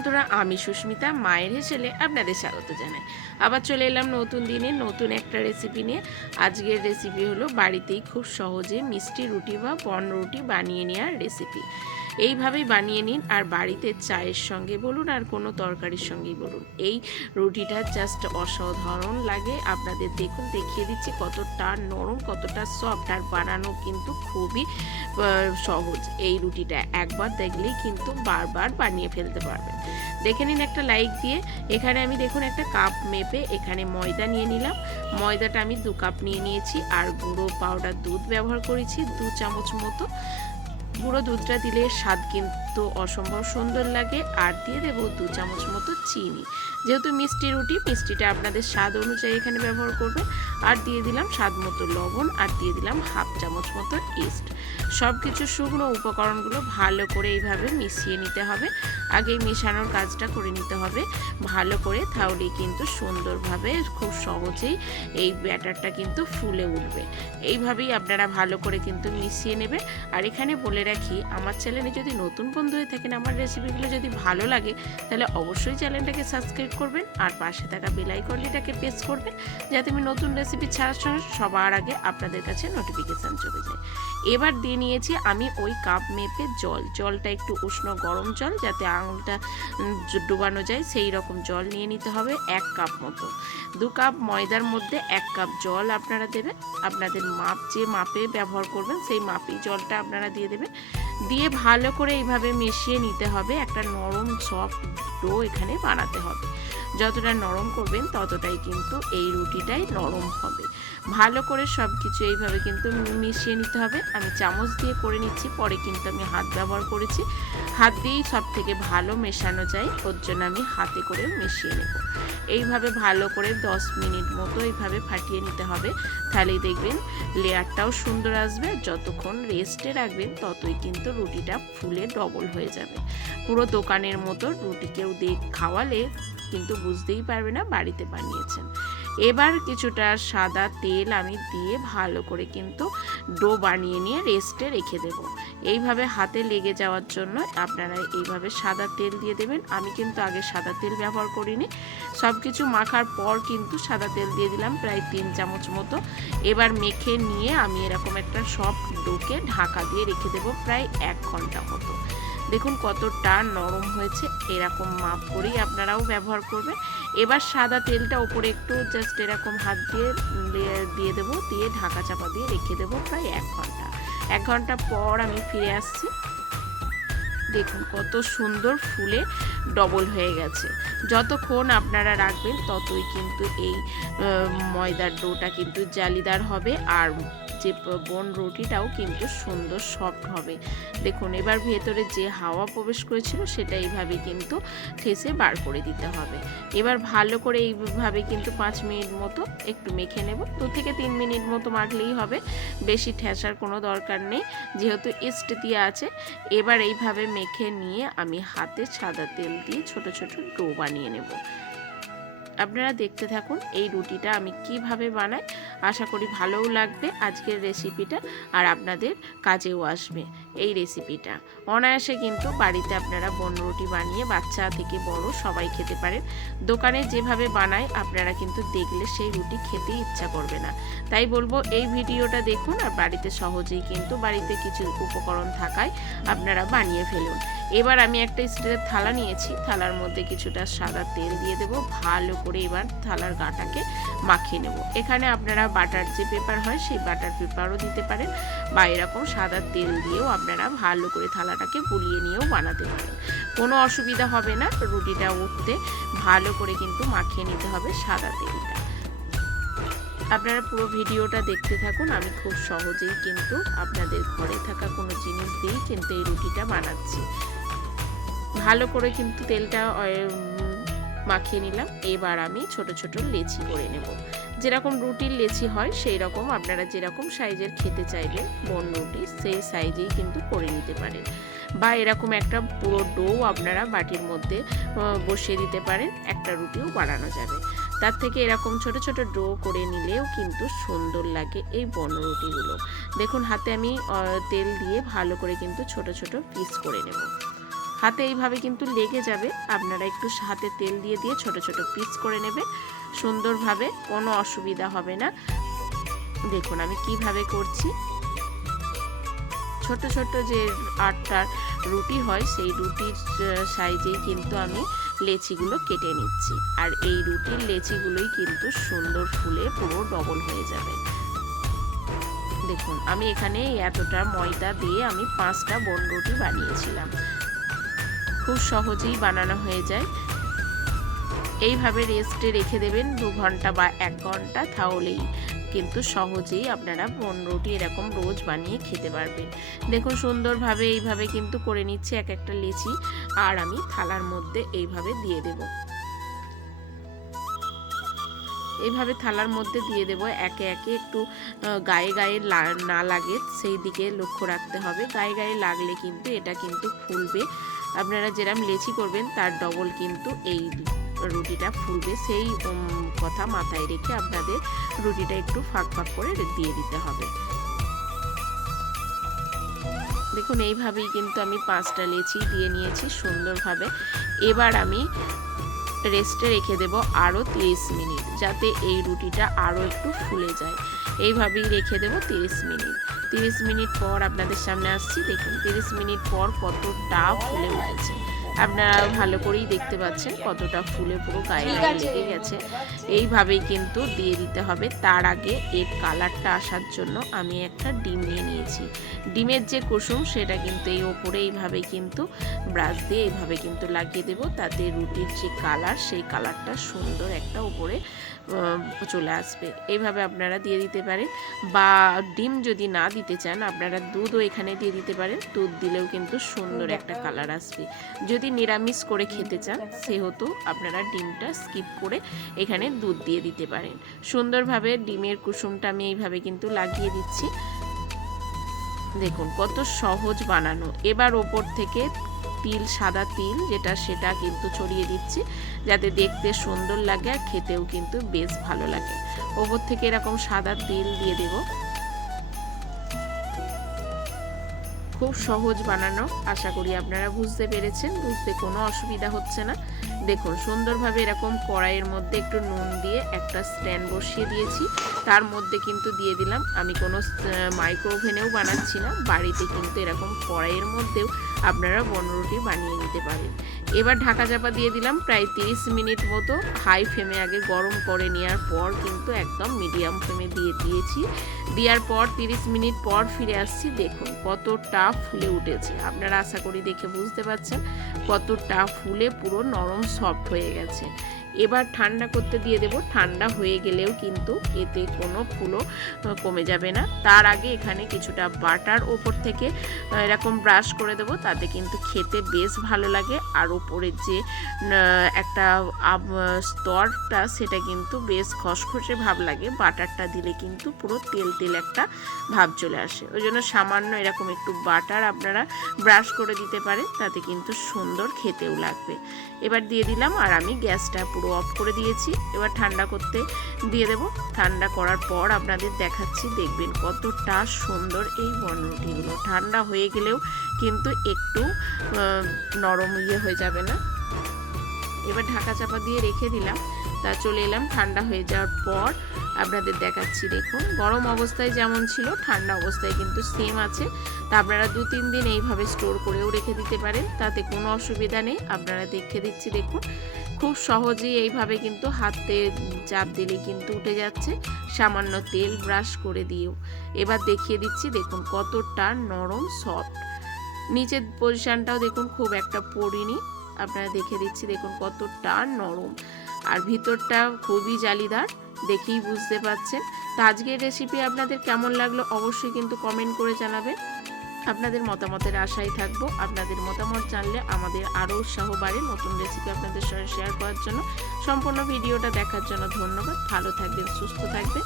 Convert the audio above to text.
বন্ধুরা, আমি সুস্মিতা, মায়ের হেসেলে আপনাদের স্বাগত জানাই। আবার চলে এলাম নতুন দিনে, নতুন একটা রেসিপি নিয়ে। আজকের রেসিপি হলো বাড়িতেই খুব সহজে মিষ্টি রুটি বা পন রুটি বানিয়ে নেওয়ার রেসিপি এইভাবেই বানিয়ে নিন আর বাড়িতে চায়ের সঙ্গে বলুন আর কোনো তরকারির সঙ্গেই বলুন। এই রুটিটা জাস্ট অসাধারণ লাগে। আপনাদের দেখুন, দেখিয়ে দিচ্ছি কতটা নরম, কতটা সফট আর বানানো কিন্তু খুবই সহজ। এই রুটিটা একবার দেখলেই কিন্তু বারবার বানিয়ে ফেলতে পারবেন। দেখে নিন একটা লাইক দিয়ে। এখানে আমি দেখুন একটা কাপ মেপে এখানে ময়দা নিয়ে নিলাম। ময়দাটা আমি দু কাপ নিয়ে নিয়েছি আর গুঁড়ো পাউডার দুধ ব্যবহার করেছি, দু চামচ মতো। গুঁড়ো দুধটা দিলে স্বাদ কিন্তু অসম্ভব সুন্দর লাগে। আর দিয়ে দেবো দু চামচ মতো চিনি। যেহেতু মিষ্টি রুটি, মিষ্টিটা আপনাদের স্বাদ অনুযায়ী এখানে ব্যবহার করবে। আর দিয়ে দিলাম স্বাদ মতো লবণ, আর দিয়ে দিলাম হাফ চামচ মতো ইস্ট। সব কিছু শুকনো উপকরণগুলো ভালো করে এইভাবে মিশিয়ে নিতে হবে। আগে মেশানোর কাজটা করে নিতে হবে। ভালো করে তাহলে কিন্তু সুন্দরভাবে, খুব সহজেই এই ব্যাটারটা কিন্তু ফুলে উঠবে। এইভাবেই আপনারা ভালো করে কিন্তু মিশিয়ে নেবেন। আর এখানে বলে রাখি, আমার চ্যানেলে যদি নতুন বন্ধু হয়ে থাকেন আমার রেসিপিগুলো যদি ভালো লাগে, তাহলে অবশ্যই চ্যানেলটাকে সাবস্ক্রাইব করবেন আর পাশে থাকা বেল আইকনটিটাকে প্রেস করবেন, যাতে আমি নতুন রেসিপি ছাড়ার সঙ্গে সবার আগে আপনাদের কাছে নোটিফিকেশান চলে যায়। এবার দিয়ে নিয়েছি আমি ওই কাপ মেপে জল। জলটা একটু উষ্ণ গরম জল, যাতে আঙুলটা ডুবানো যায় সেই রকম জল নিয়ে নিতে হবে এক কাপ মতো। দু কাপ ময়দার মধ্যে এক কাপ জল আপনারা দেবেন। আপনাদের মাপ যে মাপে ব্যবহার করবেন, সেই মাপেই জলটা আপনারা দিয়ে দেবেন। দিয়ে ভালো করে এইভাবে মিশিয়ে নিতে হবে। একটা নরম সফট ডো এখানে বানাতে হবে। যতটা নরম করবেন ততটাই কিন্তু এই রুটিটাই নরম হবে। ভালো করে সব কিছু এইভাবে কিন্তু মিশিয়ে নিতে হবে। আমি চামচ দিয়ে করে নিচ্ছি, পরে কিন্তু আমি হাত ব্যবহার করেছি। হাত দিয়েই সব থেকে ভালো মেশানো যায়, ওর জন্য আমি হাতে করে মিশিয়ে নেব। এইভাবে ভালো করে 10 মিনিট মতো এইভাবে ফাটিয়ে নিতে হবে। তাহলেই দেখবেন লেয়ারটাও সুন্দর আসবে, যতক্ষণ রেস্টে রাখবেন ততই কিন্তু রুটিটা ফুলে ডবল হয়ে যাবে। পুরো দোকানের মতো রুটি কেউ দেখ, খাওয়ালে কিন্তু বুঝতেই পারবে না বাড়িতে বানিয়েছেন। এবার কিছুটা সাদা তেল আমি দিয়ে ভালো করে কিন্তু ডো বানিয়ে নিয়ে রেস্টে রেখে দেব। এইভাবে হাতে লেগে যাওয়ার জন্য আপনারা এইভাবে সাদা তেল দিয়ে দেবেন। আমি কিন্তু আগে সাদা তেল ব্যবহার করিনি। সব কিছু মাখার পর কিন্তু সাদা তেল দিয়ে দিলাম প্রায় তিন চামচ মতো। এবার মেখে নিয়ে আমি এরকম একটা সফট ডোকে ঢাকা দিয়ে রেখে দেবো প্রায় এক ঘণ্টা মতো। দেখুন কতটা নরম হয়েছে, এরকম মাপ করেই আপনারাও ব্যবহার করবেন। এবার সাদা তেলটা ওপরে একটু জাস্ট এরকম হাত দিয়ে দিয়ে দেবো, দিয়ে ঢাকা চাপা দিয়ে রেখে দেবো প্রায় এক ঘণ্টা। এক ঘণ্টা পর আমি ফিরে আসছি। দেখুন কত সুন্দর ফুলে ডবল হয়ে গেছে। যতক্ষণ আপনারা রাখবেন ততই কিন্তু এই ময়দার ডোটা কিন্তু জালিদার হবে আর যে বন রুটিটাও কিন্তু সুন্দর সফট হবে। দেখুন, এবার ভেতরে যে হাওয়া প্রবেশ করেছিল সেটা এইভাবে কিন্তু ঠেসে বার করে দিতে হবে। এবার ভালো করে এইভাবে কিন্তু পাঁচ মিনিট মতো একটু মেখে নেব। দু থেকে তিন মিনিট মতো মাখলেই হবে। বেশি ঠেসার কোনো দরকার নেই। যেহেতু ইস্ট দিয়ে আছে, এবার এইভাবে মেখে নিয়ে আমি হাতে সাদা তেল দিয়ে ছোট ছোট ডো বানিয়ে নেব। আপনারা দেখতে থাকুন এই রুটিটা আমি কীভাবে বানাই। আশা করি ভালোও লাগবে আজকের রেসিপিটা আর আপনাদের কাজেও আসবে এই রেসিপিটা অনায়াসে কিন্তু বাড়িতে আপনারা বন রুটি বানিয়ে বাচ্চা থেকে বড় সবাই খেতে পারেন। দোকানে যেভাবে বানায় আপনারা কিন্তু দেখলে সেই রুটি খেতে ইচ্ছা করবে না। তাই বলব এই ভিডিওটা দেখুন আর বাড়িতে সহজেই কিন্তু বাড়িতে কিছু উপকরণ থাকায় আপনারা বানিয়ে ফেলুন। এবার আমি একটা স্টিলের থালা নিয়েছি। থালার মধ্যে কিছুটা সাদা তেল দিয়ে দেবো। ভালো করে এবার থালার গাটাকে মাখিয়ে নেব। এখানে আপনারা বাটার যে পেপার হয়, সেই বাটার পেপারও দিতে পারেন বা এরকম সাদা তেল দিয়েও আপনারা ভালো করে থালাটাকে বুলিয়ে নিয়েও বানাতে পারেন। কোনো অসুবিধা হবে না, রুটিটা উঠতে ভালো করে কিন্তু মাখিয়ে নিতে হবে সাদা তেলটা। আপনারা পুরো ভিডিওটা দেখতে থাকুন, আমি খুব সহজেই কিন্তু আপনাদের ঘরে থাকা কোনো জিনিস দিয়েই কিন্তু এই রুটিটা বানাচ্ছি। ভালো করে কিন্তু তেলটা মাখিয়ে নিলাম। এবার আমি ছোট ছোট লেচি করে নেব। যেরকম রুটির লেচি হয় সেই রকম আপনারা যেরকম সাইজের খেতে চাইবেন, বন রুটি, সেই সাইজেই কিন্তু করে নিতে পারেন। বা এরকম একটা পুরো ডো আপনারা বাটির মধ্যে বসিয়ে দিতে পারেন, একটা রুটিও বানানো যাবে। তার থেকে এরকম ছোট ছোট ডো করে নিলেও কিন্তু সুন্দর লাগে এই বন রুটিগুলো। দেখুন, হাতে আমি তেল দিয়ে ভালো করে কিন্তু ছোট ছোট পিস করে নেব। হাতে এইভাবে কিন্তু লেগে যাবে। আপনারা একটু হাতে তেল দিয়ে দিয়ে ছোট ছোট পিস করে নেবেন। সুন্দরভাবে কোনো অসুবিধা হবে না। দেখুন আমি কীভাবে করছি। ছোট ছোট যে আটটার রুটি হয়, সেই রুটির সাইজেই কিন্তু আমি লেচিগুলো কেটে নিচ্ছি। আর এই রুটির লেচিগুলোই কিন্তু সুন্দর ফুলে পুরো ডবল হয়ে যাবে। দেখুন, আমি এখানে এতটা ময়দা দিয়ে আমি পাঁচটা বন রুটি বানিয়েছিলাম। খুব সহজেই বানানো হয়ে যায়। এইভাবে রেস্টে রেখে দেবেন দু ঘণ্টা বা এক ঘণ্টা তাহলেই কিন্তু সহজেই আপনারা রুটি এরকম রোজ বানিয়ে খেতে পারবেন। দেখুন সুন্দরভাবে এইভাবে কিন্তু করে নিচ্ছি এক একটা লিচি আর আমি থালার মধ্যে এইভাবে দিয়ে দেব। এইভাবে থালার মধ্যে দিয়ে দেব। একে একে একটু গায়ে গায়ে না লাগে সেই দিকে লক্ষ্য রাখতে হবে। গায়ে গায়ে লাগলে কিন্তু এটা কিন্তু ফুলবে। আপনারা যেরম লেচি করবেন, তার ডবল কিন্তু এই রুটিটা ফুলবে। সেই কথা মাথায় রেখে আপনাদের রুটিটা একটু ফাঁক ফাঁক করে দিয়ে দিতে হবে। দেখুন, এইভাবেই কিন্তু আমি পাঁচটা লেচি দিয়ে নিয়েছি সুন্দরভাবে। এবার আমি রেস্টে রেখে দেব আরও তিরিশ মিনিট, যাতে এই রুটিটা আরও একটু ফুলে যায়। এইভাবেই রেখে দেব তিরিশ মিনিট। তিরিশ মিনিট পর আপনাদের সামনে আসছি। দেখুন তিরিশ মিনিট পর কতটা ফুলে উঠেছে। আপনারা ভালো করেই দেখতে পাচ্ছেন কতটা ফুলে পুরো গায়ে লেগে গেছে। এইভাবেই কিন্তু দিয়ে দিতে হবে। তার আগে এর কালারটা আসার জন্য আমি একটা ডিম নিয়ে নিয়েছি। ডিমের যে কুসুম সেটা কিন্তু এই ওপরে এইভাবে কিন্তু ব্রাশ দিয়ে এইভাবে কিন্তু লাগিয়ে দেব। তাতে রুটির যে কালার সেই কালারটা সুন্দর একটা উপরে চলে আসবে। এইভাবে আপনারা দিয়ে দিতে পারেন। বা ডিম যদি না দিতে চান আপনারা দুধও এখানে দিয়ে দিতে পারেন। দুধ দিলেও কিন্তু সুন্দর একটা কালার আসবে। যদি নিরামিষ করে খেতে চান সেহেতু আপনারা ডিমটা স্কিপ করে এখানে দুধ দিয়ে দিতে পারেন। সুন্দরভাবে ডিমের কুসুমটা আমি এইভাবে কিন্তু লাগিয়ে দিচ্ছি। দেখুন কত সহজ বানানো। এবার ওপর থেকে তিল, সাদা তিল, যেটা সেটা কিন্তু ছড়িয়ে দিচ্ছি যাতে দেখতে সুন্দর লাগে আর খেতেও কিন্তু বেশ ভালো লাগে। ওপর থেকে এরকম সাদা তিল দিয়ে দেব। খুব সহজ বানানো, আশা করি আপনারা বুঝতে পেরেছেন, বুঝতে কোনো অসুবিধা হচ্ছে না। দেখুন, সুন্দরভাবে এরকম কড়াইয়ের মধ্যে একটু নুন দিয়ে একটা স্ট্যান্ড বসিয়ে দিয়েছি। তার মধ্যে কিন্তু দিয়ে দিলাম, আমি কোনো মাইক্রো ওভেনেও বানাচ্ছি না, বাড়িতে কিন্তু এরকম কড়াইয়ের মধ্যেও আপনারা বনরুটি বানিয়ে নিতে পারেন। এবার ঢাকা চাপা দিয়ে দিলাম প্রায় তিরিশ মিনিট মতো। হাই ফ্লেমে আগে গরম করে নেওয়ার পর কিন্তু একদম মিডিয়াম ফ্লেমে দিয়ে দিয়েছি। দেওয়ার পর তিরিশ মিনিট পর ফিরে আসছি। দেখুন কতটা ফুলে উঠেছে। আপনারা আশা করি দেখে বুঝতে পারছেন কতটা ফুলে পুরো নরম সফট হয়ে গেছে। এবার ঠান্ডা করতে দিয়ে দেব। ঠান্ডা হয়ে গেলেও কিন্তু এতে কোনো ফুলও কমে যাবে না। তার আগে এখানে কিছুটা বাটার ওপর থেকে এরকম ব্রাশ করে দেব। তাতে কিন্তু খেতে বেশ ভালো লাগে। আর ওপরের যে একটা স্তরটা, সেটা কিন্তু বেশ খসখসে ভাব লাগে। বাটারটা দিলে কিন্তু পুরো তেল তেল একটা ভাব চলে আসে। ওই জন্য সামান্য এরকম একটু বাটার আপনারা ব্রাশ করে দিতে পারেন। তাতে কিন্তু সুন্দর খেতেও লাগবে। এবার দিয়ে দিলাম আর আমি গ্যাসটা পুরো অফ করে দিয়েছি। এবার ঠান্ডা করতে দিয়ে দেব। ঠান্ডা করার পর আপনাদের দেখাচ্ছি, দেখবেন কতটা সুন্দর এই বনরুটিগুলো ঠান্ডা হয়ে গেলেও কিন্তু একটু নরম ইয়ে হয়ে যাবে না। এবার ঢাকা চাপা দিয়ে রেখে দিলাম। তা চলে এলাম, ঠান্ডা হয়ে যাওয়ার পর আপনাদের দেখাচ্ছি। দেখুন, গরম অবস্থায় যেমন ছিল, ঠান্ডা অবস্থায় কিন্তু সেম আছে। তা আপনারা দু, তিন দিন এইভাবে স্টোর করেও রেখে দিতে পারেন। তাতে কোনো অসুবিধা নেই। আপনারা দেখে দিচ্ছি, দেখুন। খুব সহজেই এইভাবে কিন্তু হাতে চাপ দিলে কিন্তু উঠে যাচ্ছে। সামান্য তেল ব্রাশ করে দিয়েও। এবার দেখিয়ে দিচ্ছি, দেখুন কতটা নরম সফট নিচের পজিশানটাও দেখুন খুব একটা পড়িনি আপনারা দেখে দিচ্ছি, দেখুন কতটা নরম। আর ভিতরটা খুবই জালিদার, দেখেই বুঝতে পারছেন। তো আজকের রেসিপি আপনাদের কেমন লাগল অবশ্যই কিন্তু কমেন্ট করে জানাবেন। আপনাদের মতামতের আশায় থাকব। আপনাদের মতামত জানলে আমাদের আরও উৎসাহ বাড়ে নতুন রেসিপি আপনাদের সঙ্গে শেয়ার করার জন্য। সম্পূর্ণ ভিডিওটা দেখার জন্য ধন্যবাদ। ভালো থাকবেন, সুস্থ থাকবেন।